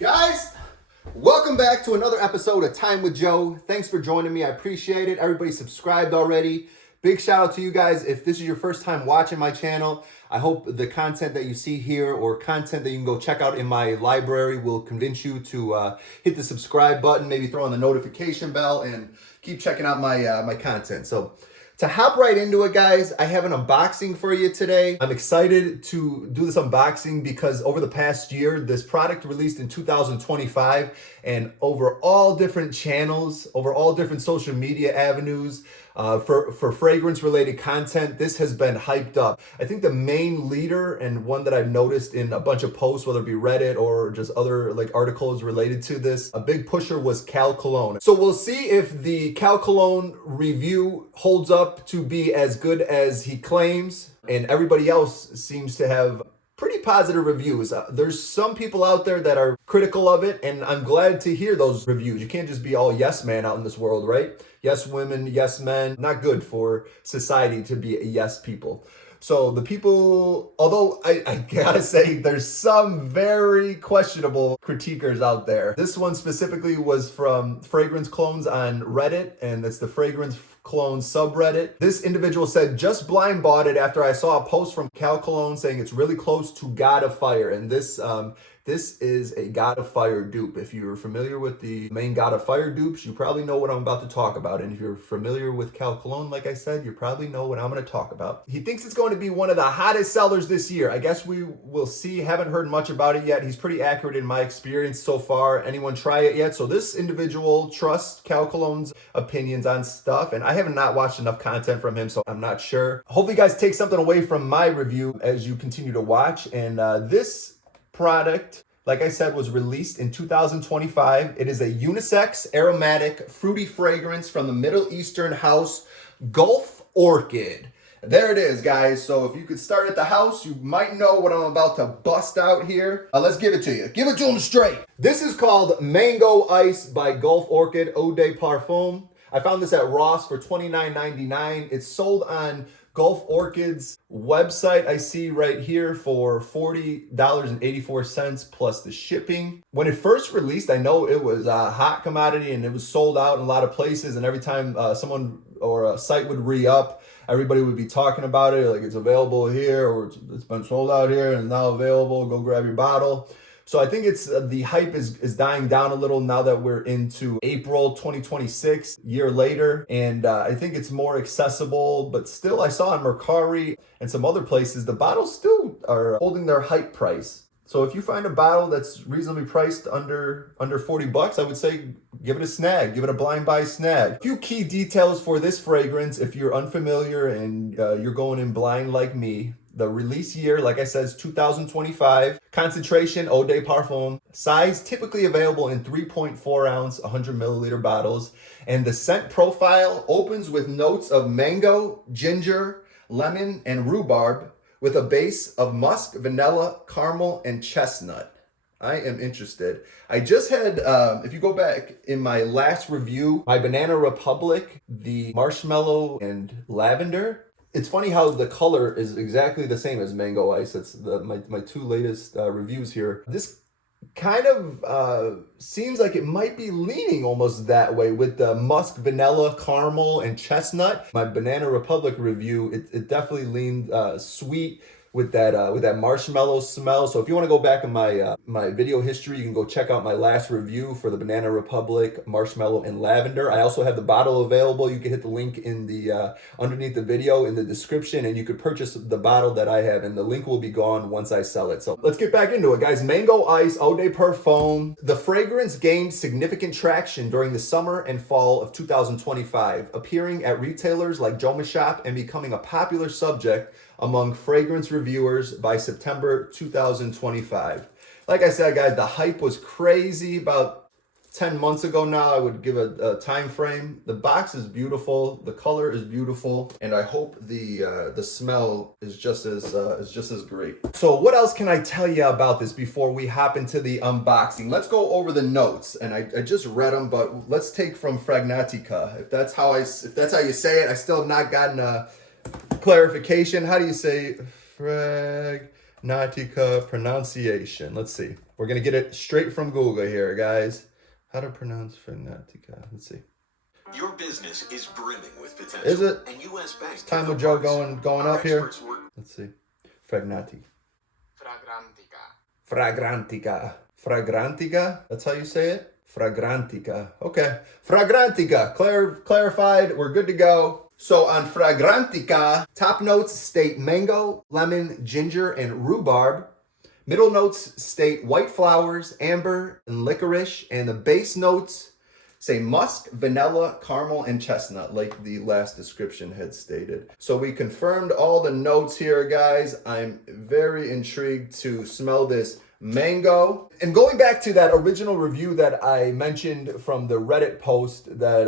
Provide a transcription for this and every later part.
Guys, welcome back to another episode of Time with Joe. Thanks for joining me. I appreciate it. Everybody subscribed already. Big shout out to you guys. If this is your first time watching my channel, I hope the content that you see here or content that you can go check out in my library will convince you to hit the subscribe button, maybe throw on the notification bell, and keep checking out my content. So to hop right into it, guys, I have an unboxing for you today. I'm excited to do this unboxing because over the past year, this product released in 2025, and over all different channels, over all different social media avenues, for fragrance-related content, this has been hyped up. I think the main leader and one that I've noticed in a bunch of posts, whether it be Reddit or just other like articles related to this, a big pusher was Cologne. So we'll see if the Cologne review holds up to be as good as he claims, and everybody else seems to have pretty positive reviews. There's some people out there that are critical of it, and I'm glad to hear those reviews. You can't just be all yes man out in this world, right? Yes women, yes men. Not good for society to be yes people. So the people, although I gotta say, there's some very questionable critiquers out there. This one specifically was from Fragrance Clones on Reddit, and it's the Fragrance Clones subreddit. This individual said, just blind bought it after I saw a post from Cal Cologne saying it's really close to God of Fire. And this is a God of Fire dupe. If you're familiar with the main God of Fire dupes, you probably know what I'm about to talk about. And if you're familiar with Cal Cologne, like I said, you probably know what I'm going to talk about. He thinks it's going to be one of the hottest sellers this year. I guess we will see. Haven't heard much about it yet. He's pretty accurate in my experience so far. Anyone try it yet? So this individual trusts Cal Cologne's opinions on stuff, and I have not watched enough content from him, so I'm not sure. Hopefully you guys take something away from my review as you continue to watch. And this product, like I said, was released in 2025. It is a unisex, aromatic, fruity fragrance from the Middle Eastern house Gulf Orchid. There it is, guys. So if you could start at the house, you might know what I'm about to bust out here. Let's give it to you. Give it to them straight. This is called Mango Ice by Gulf Orchid Eau de Parfum. I found this at Ross for $29.99. It's sold on Gulf Orchid's website, I see right here, for $40.84 plus the shipping. When it first released, I know it was a hot commodity and it was sold out in a lot of places, and every time someone or a site would re-up, everybody would be talking about it, like it's available here or it's been sold out here and now available, go grab your bottle. So I think it's the hype is dying down a little now that we're into April 2026, year later. And I think it's more accessible, but still I saw on Mercari and some other places, the bottles still are holding their hype price. So if you find a bottle that's reasonably priced under $40, I would say give it a snag, give it a blind buy snag. A few key details for this fragrance if you're unfamiliar and you're going in blind like me. The release year, like I said, is 2025. Concentration, Eau de Parfum. Size, typically available in 3.4 ounce, 100 milliliter bottles. And the scent profile opens with notes of mango, ginger, lemon, and rhubarb with a base of musk, vanilla, caramel, and chestnut. I am interested. I just had, if you go back in my last review, my Banana Republic, the Marshmallow and Lavender. It's funny how the color is exactly the same as Mango Ice. That's my two latest reviews here. This kind of seems like it might be leaning almost that way with the musk, vanilla, caramel, and chestnut. My Banana Republic review, it definitely leaned sweet with that marshmallow smell. So if you want to go back in my my video history, you can go check out my last review for the Banana Republic Marshmallow and Lavender. I also have the bottle available. You can hit the link in the underneath the video in the description, and you could purchase the bottle that I have, and the link will be gone once I sell it. So let's get back into it, guys. Mango Ice Eau de Parfum. The fragrance gained significant traction during the summer and fall of 2025, appearing at retailers like Joma Shop and becoming a popular subject among fragrance reviewers by September 2025. Like I said, guys, the hype was crazy about 10 months ago now. I would give a time frame. The box is beautiful, the color is beautiful, and I hope the smell is just as great. So what else can I tell you about this before we hop into the unboxing? Let's go over the notes, and I just read them, but let's take from Fragnatica. If that's how you say it. I still have not gotten a clarification. How do you say Fragnatica? Fragrantica pronunciation. Let's see. We're going to get it straight from Google here, guys. How to pronounce Fragrantica. Let's see. Your business is brimming with potential. Is it? And US Bank. Time with Joe going up here. Let's see. Fragrantica. Fragrantica. Fragrantica? That's how you say it? Fragrantica. Okay. Fragrantica. Clarified. We're good to go. So on Fragrantica, top notes state mango, lemon, ginger, and rhubarb. Middle notes state white flowers, amber, and licorice. And the base notes say musk, vanilla, caramel, and chestnut, like the last description had stated. So we confirmed all the notes here, guys. I'm very intrigued to smell this mango. And going back to that original review that I mentioned from the Reddit post that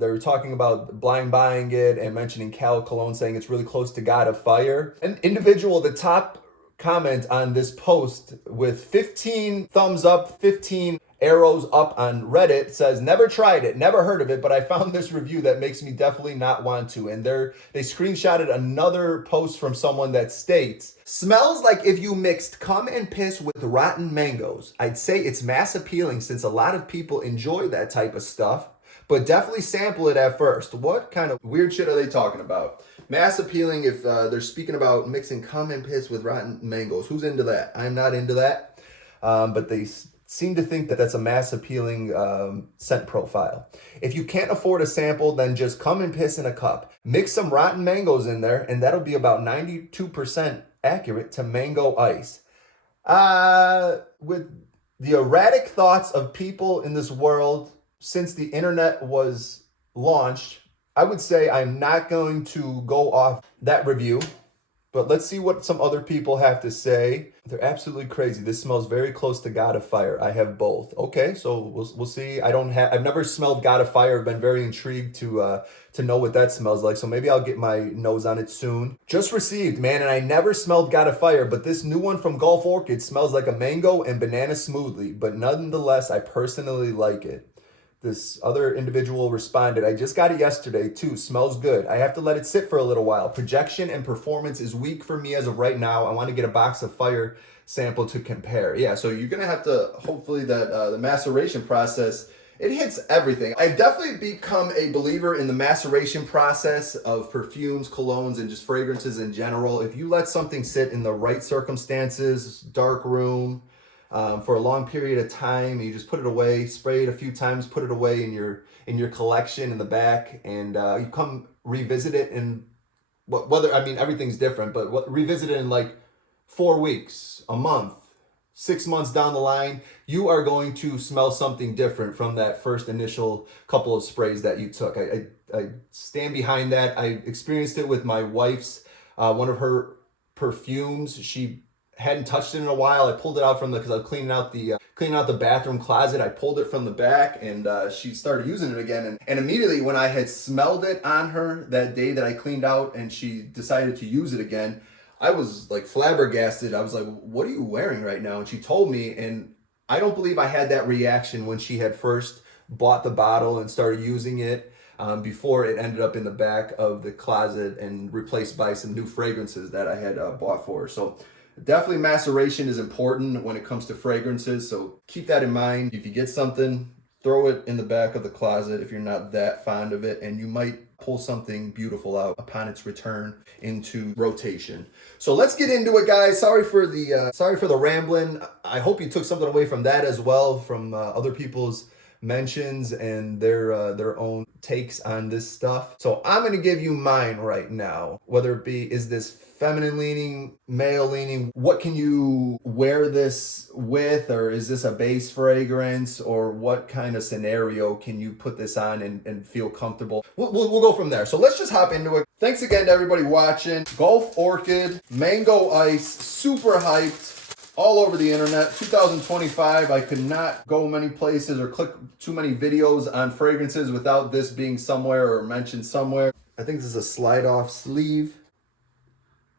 they were talking about blind buying it and mentioning Cologne saying it's really close to God of Fire. An individual, the top comment on this post with 15 thumbs up, 15 arrows up on Reddit says, never tried it, never heard of it, but I found this review that makes me definitely not want to. And they screenshotted another post from someone that states, smells like if you mixed cum and piss with rotten mangoes. I'd say it's mass appealing since a lot of people enjoy that type of stuff, but definitely sample it at first. What kind of weird shit are they talking about? Mass appealing if they're speaking about mixing cum and piss with rotten mangoes. Who's into that? I'm not into that, but they seem to think that that's a mass appealing scent profile. If you can't afford a sample, then just cum and piss in a cup. Mix some rotten mangoes in there, and that'll be about 92% accurate to mango ice. With the erratic thoughts of people in this world since the internet was launched, I would say I'm not going to go off that review. But let's see what some other people have to say. They're absolutely crazy. This smells very close to God of Fire. I have both. Okay, so we'll see. I've never smelled God of Fire. I've been very intrigued to know what that smells like. So maybe I'll get my nose on it soon. Just received, man, and I never smelled God of Fire, but this new one from Gulf Orchid smells like a mango and banana smoothly. But nonetheless, I personally like it. This other individual responded, I just got it yesterday too. Smells good. I have to let it sit for a little while. Projection and performance is weak for me as of right now. I want to get a box of fire sample to compare. Yeah, so you're going to have to, hopefully that the maceration process, it hits everything. I've definitely become a believer in the maceration process of perfumes, colognes, and just fragrances in general. If you let something sit in the right circumstances, dark room, for a long period of time, you just put it away, spray it a few times, put it away in your collection in the back, and you come revisit it in whether, I mean, everything's different, but revisit it in like 4 weeks, a month, 6 months down the line, you are going to smell something different from that first initial couple of sprays that you took. I stand behind that. I experienced it with my wife's one of her perfumes. She hadn't touched it in a while. I pulled it out because I was cleaning out the bathroom closet. I pulled it from the back, and she started using it again. And immediately when I had smelled it on her that day that I cleaned out, and she decided to use it again, I was like flabbergasted. I was like, "What are you wearing right now?" And she told me, and I don't believe I had that reaction when she had first bought the bottle and started using it. Before it ended up in the back of the closet and replaced by some new fragrances that I had bought for her. So definitely maceration is important when it comes to fragrances, so keep that in mind. If you get something, throw it in the back of the closet if you're not that fond of it, and you might pull something beautiful out upon its return into rotation. So let's get into it, guys. Sorry for the rambling. I hope you took something away from that as well, from other people's mentions and their own takes on this stuff. So I'm going to give you mine right now, whether it be, is this feminine leaning, male leaning, what can you wear this with, or is this a base fragrance, or what kind of scenario can you put this on and feel comfortable? We'll go from there. So let's just hop into it. Thanks again to everybody watching. Gulf Orchid, Mango Ice, super hyped. All over the internet. 2025, I could not go many places or click too many videos on fragrances without this being somewhere or mentioned somewhere. I think this is a slide-off sleeve.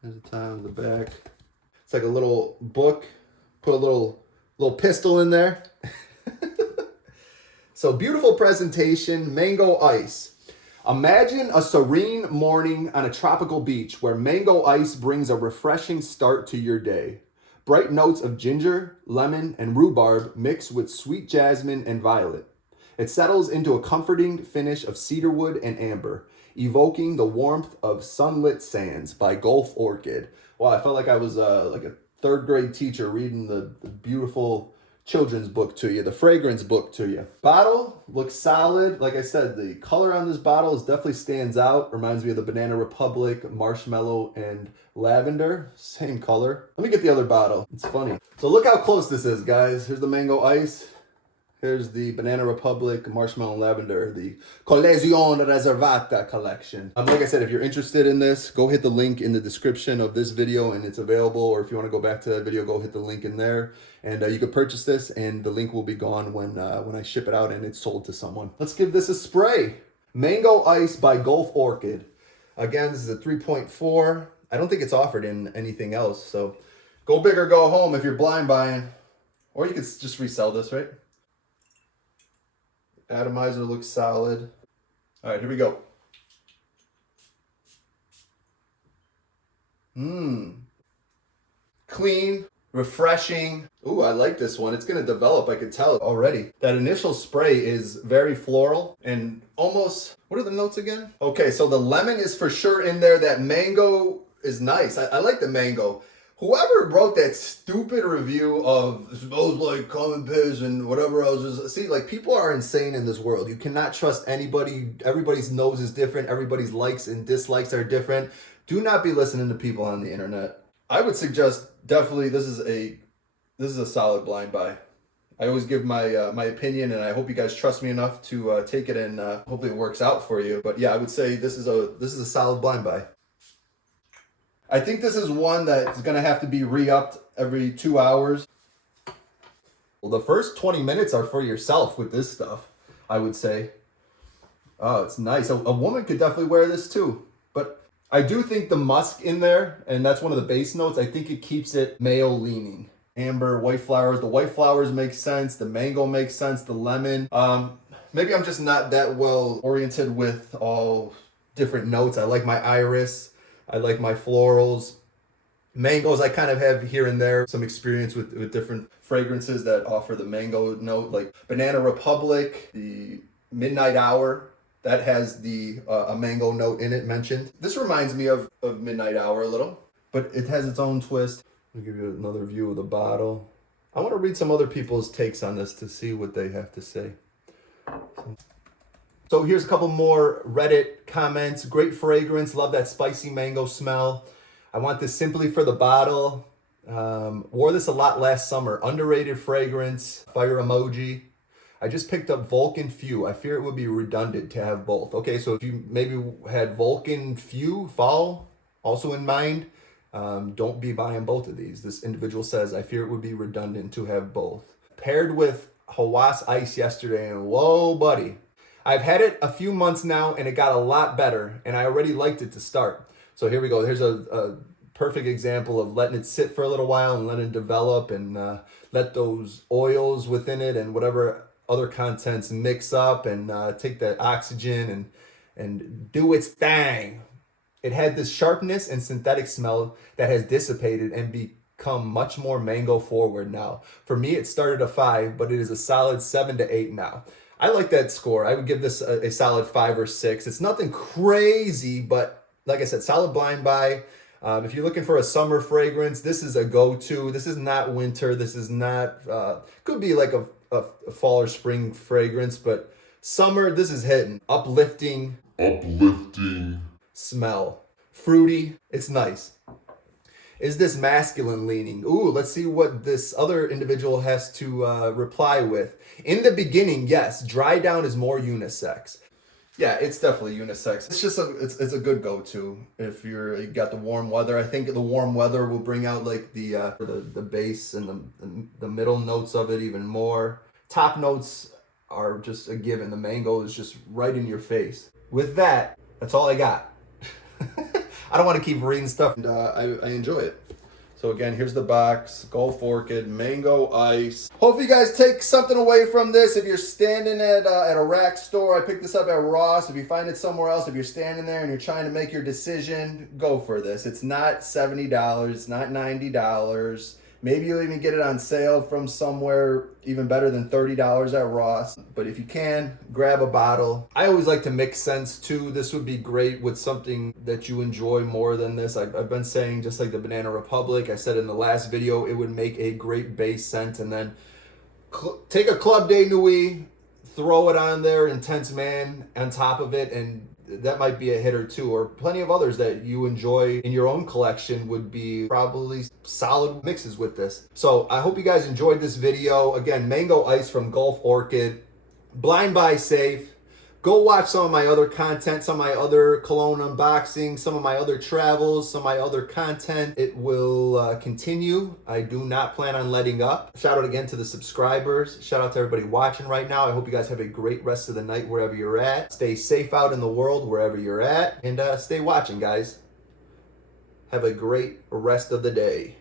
There's a tie on the back. It's like a little book. Put a little pistol in there. So beautiful presentation, Mango Ice. Imagine a serene morning on a tropical beach where mango ice brings a refreshing start to your day. Bright notes of ginger, lemon, and rhubarb mix with sweet jasmine and violet. It settles into a comforting finish of cedarwood and amber, evoking the warmth of sunlit sands by Gulf Orchid. Wow, I felt like I was like a third grade teacher reading the beautiful children's book to you, the fragrance book to you. Bottle looks solid. Like I said, the color on this bottle is definitely stands out. Reminds me of the Banana Republic, Marshmallow, and Lavender. Same color. Let me get the other bottle. It's funny. So look how close this is, guys. Here's the Mango Ice. Here's the Banana Republic, Marshmallow, and Lavender, the Collezione Reservata collection. Like I said, if you're interested in this, go hit the link in the description of this video and it's available. Or if you want to go back to that video, go hit the link in there. And you can purchase this and the link will be gone when I ship it out and it's sold to someone. Let's give this a spray. Mango Ice by Gulf Orchid. Again, this is a 3.4. I don't think it's offered in anything else. So go big or go home if you're blind buying. Or you could just resell this, right? Atomizer looks solid. All right, here we go. Clean, refreshing. Ooh, I like this one. It's gonna develop, I can tell already. That initial spray is very floral and almost, what are the notes again? Okay, so the lemon is for sure in there. That mango is nice. I like the mango. Whoever wrote that stupid review of it smells like common piss and whatever else, see, like, people are insane in this world. You cannot trust anybody. Everybody's nose is different. Everybody's likes and dislikes are different. Do not be listening to people on the internet. I would suggest definitely this is a solid blind buy. I always give my my opinion, and I hope you guys trust me enough to take it, and hopefully it works out for you. But yeah, I would say this is a solid blind buy. I think this is one that's going to have to be re-upped every 2 hours. Well, the first 20 minutes are for yourself with this stuff, I would say. Oh, it's nice. A woman could definitely wear this too. But I do think the musk in there, and that's one of the base notes, I think it keeps it male leaning. Amber, white flowers. The white flowers make sense. The mango makes sense. The lemon. Maybe I'm just not that well oriented with all different notes. I like my iris. I like my florals. Mangoes, I kind of have here and there some experience with different fragrances that offer the mango note, like Banana Republic, the Midnight Hour, that has the a mango note in it mentioned. This reminds me of Midnight Hour a little, but it has its own twist. I'll give you another view of the bottle. I want to read some other people's takes on this to see what they have to say. So here's a couple more Reddit comments. Great fragrance. Love that spicy mango smell. I want this simply for the bottle. Wore this a lot last summer. Underrated fragrance. Fire emoji. I just picked up Vulcan Few. I fear it would be redundant to have both. Okay, so if you maybe had Vulcan Few fall also in mind, don't be buying both of these. This individual says, I fear it would be redundant to have both. Paired with Hawas Ice yesterday, and whoa, buddy. I've had it a few months now and it got a lot better and I already liked it to start. So here we go. Here's a perfect example of letting it sit for a little while and letting it develop and let those oils within it and whatever other contents mix up and take that oxygen and do its thing. It had this sharpness and synthetic smell that has dissipated and become much more mango forward now. For me, it started a 5, but it is a solid 7 to 8 now. I like that score. I would give this a solid 5 or 6. It's nothing crazy, but like I said, solid blind buy. If you're looking for a summer fragrance, this is a go-to. This is not winter. This is not, could be like a fall or spring fragrance, but summer, this is hitting. Uplifting smell. Fruity. It's nice. Is this masculine leaning? Ooh, let's see what this other individual has to reply with. In the beginning, yes, dry down is more unisex. Yeah, it's definitely unisex. It's just it's a good go-to if you got the warm weather. I think the warm weather will bring out like the base and the middle notes of it even more. Top notes are just a given. The mango is just right in your face. With that, that's all I got. I don't want to keep reading stuff, and I enjoy it. So again, here's the box. Gulf Orchid, Mango Ice. Hope you guys take something away from this. If you're standing at a rack store, I picked this up at Ross. If you find it somewhere else, if you're standing there and you're trying to make your decision, go for this. It's not $70. It's not $90. Maybe you'll even get it on sale from somewhere even better than $30 at Ross. But if you can, grab a bottle. I always like to mix scents too. This would be great with something that you enjoy more than this. I've been saying, just like the Banana Republic, I said in the last video, it would make a great base scent. And then take a Club de Nuit, throw it on there, Intense Man on top of it, and that might be a hit or two. Or plenty of others that you enjoy in your own collection would be probably solid mixes with this. So I hope you guys enjoyed this video. Again, Mango Ice from Gulf Orchid. Blind Buy safe. Go watch some of my other content, some of my other cologne unboxing, some of my other travels, some of my other content. It will continue. I do not plan on letting up. Shout out again to the subscribers. Shout out to everybody watching right now. I hope you guys have a great rest of the night wherever you're at. Stay safe out in the world wherever you're at. And stay watching, guys. Have a great rest of the day.